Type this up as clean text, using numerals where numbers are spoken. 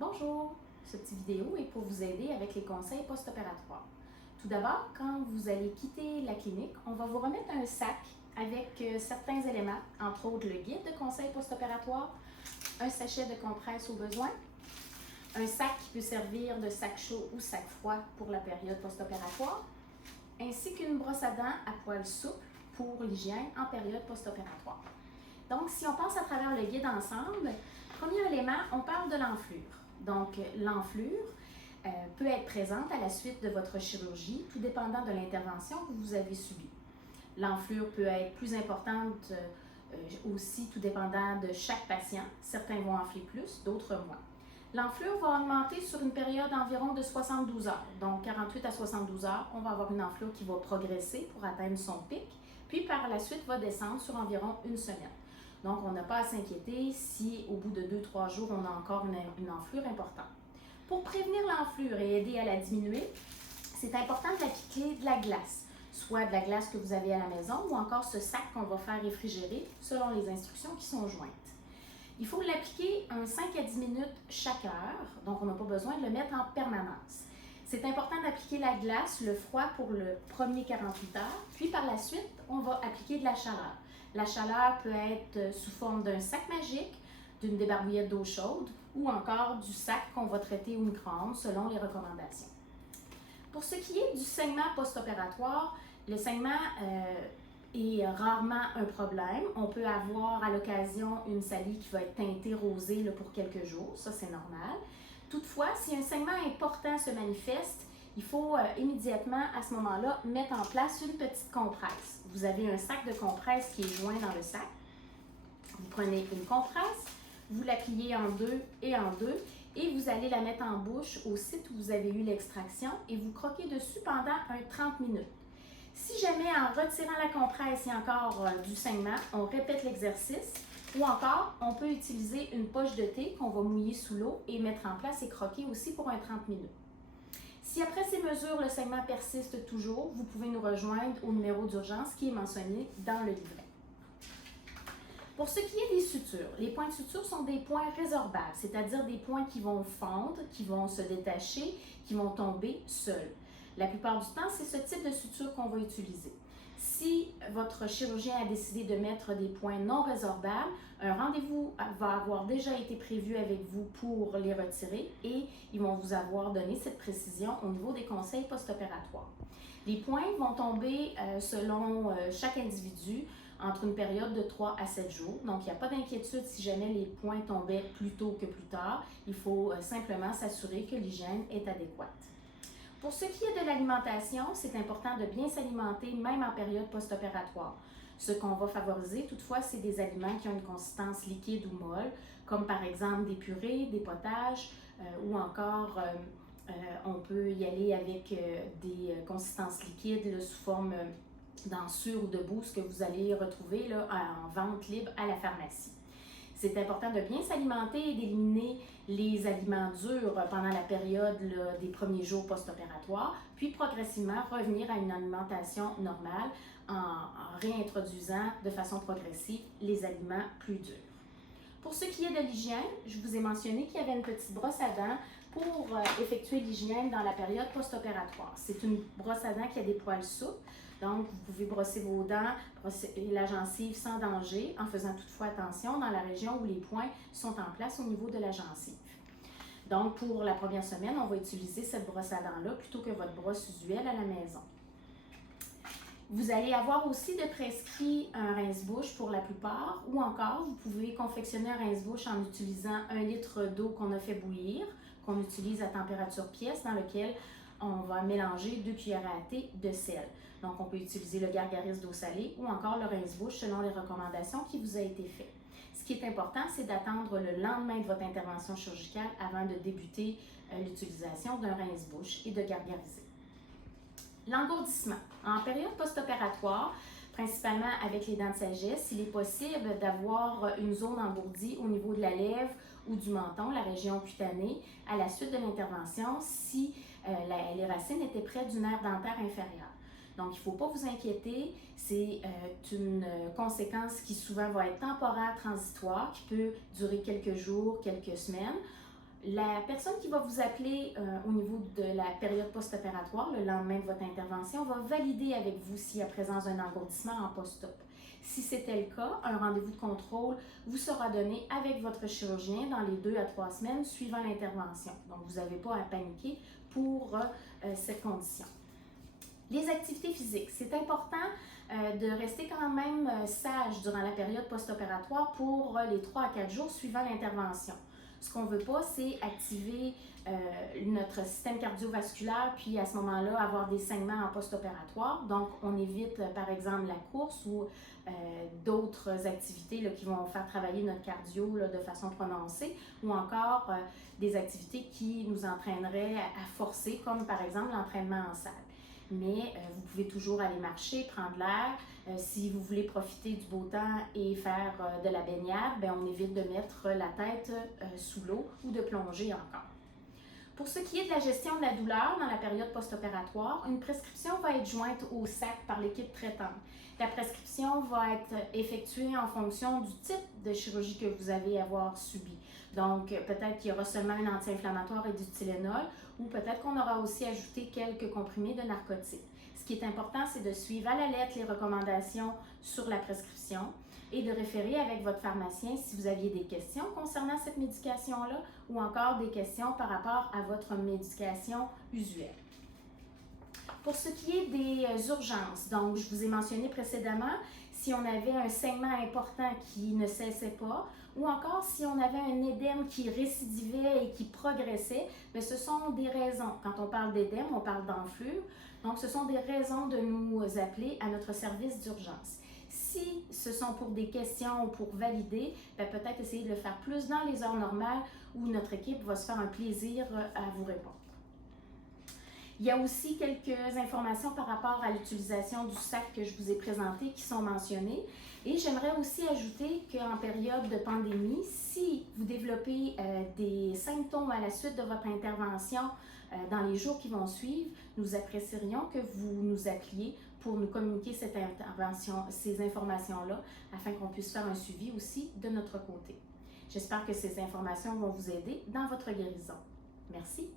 Bonjour! Cette petite vidéo est pour vous aider avec les conseils post-opératoires. Tout d'abord, quand vous allez quitter la clinique, on va vous remettre un sac avec certains éléments, entre autres le guide de conseils post-opératoires, un sachet de compresse au besoin, un sac qui peut servir de sac chaud ou sac froid pour la période post-opératoire, ainsi qu'une brosse à dents à poils souples pour l'hygiène en période post-opératoire. Donc, si on passe à travers le guide ensemble, premier élément, on parle de l'enflure. Donc, l'enflure peut être présente à la suite de votre chirurgie, tout dépendant de l'intervention que vous avez subie. L'enflure peut être plus importante aussi, tout dépendant de chaque patient. Certains vont enfler plus, d'autres moins. L'enflure va augmenter sur une période d'environ de 72 heures. Donc, 48 à 72 heures, on va avoir une enflure qui va progresser pour atteindre son pic, puis par la suite va descendre sur environ une semaine. Donc, on n'a pas à s'inquiéter si au bout de 2-3 jours, on a encore une enflure importante. Pour prévenir l'enflure et aider à la diminuer, c'est important d'appliquer de la glace, soit de la glace que vous avez à la maison ou encore ce sac qu'on va faire réfrigérer selon les instructions qui sont jointes. Il faut l'appliquer 5 à 10 minutes chaque heure, donc on n'a pas besoin de le mettre en permanence. C'est important d'appliquer la glace, le froid pour le premier 48 heures, puis par la suite, on va appliquer de la chaleur. La chaleur peut être sous forme d'un sac magique, d'une débarbouillette d'eau chaude ou encore du sac qu'on va traiter au micro-ondes selon les recommandations. Pour ce qui est du saignement post-opératoire, le saignement est rarement un problème. On peut avoir à l'occasion une salive qui va être teintée rosée pour quelques jours, ça c'est normal. Toutefois, si un saignement important se manifeste, il faut immédiatement, à ce moment-là, mettre en place une petite compresse. Vous avez un sac de compresse qui est joint dans le sac. Vous prenez une compresse, vous la pliez en deux et vous allez la mettre en bouche au site où vous avez eu l'extraction et vous croquez dessus pendant 30 minutes. Si jamais en retirant la compresse, il y a encore du saignement, on répète l'exercice. Ou encore, on peut utiliser une poche de thé qu'on va mouiller sous l'eau et mettre en place et croquer aussi pour 30 minutes. Si après ces mesures, le saignement persiste toujours, vous pouvez nous rejoindre au numéro d'urgence qui est mentionné dans le livret. Pour ce qui est des sutures, les points de suture sont des points résorbables, c'est-à-dire des points qui vont fondre, qui vont se détacher, qui vont tomber seuls. La plupart du temps, c'est ce type de suture qu'on va utiliser. Si votre chirurgien a décidé de mettre des points non résorbables, un rendez-vous va avoir déjà été prévu avec vous pour les retirer et ils vont vous avoir donné cette précision au niveau des conseils post-opératoires. Les points vont tomber selon chaque individu entre une période de 3 à 7 jours. Donc, il n'y a pas d'inquiétude si jamais les points tombaient plus tôt que plus tard. Il faut simplement s'assurer que l'hygiène est adéquate. Pour ce qui est de l'alimentation, c'est important de bien s'alimenter même en période post-opératoire. Ce qu'on va favoriser toutefois, c'est des aliments qui ont une consistance liquide ou molle, comme par exemple des purées, des potages ou encore on peut y aller avec des consistances liquides sous forme d'ensure ou de boost que vous allez retrouver en vente libre à la pharmacie. C'est important de bien s'alimenter et d'éliminer les aliments durs pendant la période des premiers jours post-opératoires, puis progressivement revenir à une alimentation normale en réintroduisant de façon progressive les aliments plus durs. Pour ce qui est de l'hygiène, je vous ai mentionné qu'il y avait une petite brosse à dents pour effectuer l'hygiène dans la période post-opératoire. C'est une brosse à dents qui a des poils souples. Donc, vous pouvez brosser vos dents, brosser la gencive sans danger, en faisant toutefois attention dans la région où les points sont en place au niveau de la gencive. Donc, pour la première semaine, on va utiliser cette brosse à dents-là plutôt que votre brosse usuelle à la maison. Vous allez avoir aussi de prescrit un rince-bouche pour la plupart, ou encore, vous pouvez confectionner un rince-bouche en utilisant 1 litre d'eau qu'on a fait bouillir, qu'on utilise à température pièce, dans lequel on va mélanger 2 cuillères à thé de sel. Donc, on peut utiliser le gargaris d'eau salée ou encore le rince-bouche selon les recommandations qui vous a été faites. Ce qui est important, c'est d'attendre le lendemain de votre intervention chirurgicale avant de débuter l'utilisation d'un rince-bouche et de gargariser. L'engourdissement. En période post-opératoire, principalement avec les dents de sagesse, il est possible d'avoir une zone engourdie au niveau de la lèvre ou du menton, la région cutanée, à la suite de l'intervention si les racines étaient près du nerf dentaire inférieur. Donc, il ne faut pas vous inquiéter, c'est une conséquence qui souvent va être temporaire, transitoire, qui peut durer quelques jours, quelques semaines. La personne qui va vous appeler au niveau de la période post-opératoire, le lendemain de votre intervention, va valider avec vous s'il y a présence d'un engourdissement en post-op. Si c'était le cas, un rendez-vous de contrôle vous sera donné avec votre chirurgien dans les 2 à 3 semaines suivant l'intervention. Donc, vous n'avez pas à paniquer pour cette condition. Les activités physiques, c'est important de rester quand même sage durant la période post-opératoire pour les 3 à 4 jours suivant l'intervention. Ce qu'on ne veut pas, c'est activer notre système cardiovasculaire, puis à ce moment-là, avoir des saignements en post-opératoire. Donc, on évite, par exemple, la course ou d'autres activités là, qui vont faire travailler notre cardio là, de façon prononcée, ou encore des activités qui nous entraîneraient à forcer, comme par exemple l'entraînement en salle. Mais vous pouvez toujours aller marcher, prendre l'air. Si vous voulez profiter du beau temps et faire de la baignade, bien, on évite de mettre la tête sous l'eau ou de plonger encore. Pour ce qui est de la gestion de la douleur dans la période post-opératoire, une prescription va être jointe au SAC par l'équipe traitante. La prescription va être effectuée en fonction du type de chirurgie que vous allez avoir subi. Donc, peut-être qu'il y aura seulement un anti-inflammatoire et du Tylenol, ou peut-être qu'on aura aussi ajouté quelques comprimés de narcotiques. Ce qui est important, c'est de suivre à la lettre les recommandations sur la prescription et de référer avec votre pharmacien si vous aviez des questions concernant cette médication-là ou encore des questions par rapport à votre médication usuelle. Pour ce qui est des urgences, donc je vous ai mentionné précédemment, si on avait un saignement important qui ne cessait pas, ou encore si on avait un édème qui récidivait et qui progressait, bien, ce sont des raisons. Quand on parle d'édème, on parle d'enflure. Donc, ce sont des raisons de nous appeler à notre service d'urgence. Si ce sont pour des questions ou pour valider, bien, peut-être essayer de le faire plus dans les heures normales où notre équipe va se faire un plaisir à vous répondre. Il y a aussi quelques informations par rapport à l'utilisation du sac que je vous ai présenté qui sont mentionnées. Et j'aimerais aussi ajouter qu'en période de pandémie, si vous développez des symptômes à la suite de votre intervention dans les jours qui vont suivre, nous apprécierions que vous nous appeliez pour nous communiquer ces informations-là, afin qu'on puisse faire un suivi aussi de notre côté. J'espère que ces informations vont vous aider dans votre guérison. Merci.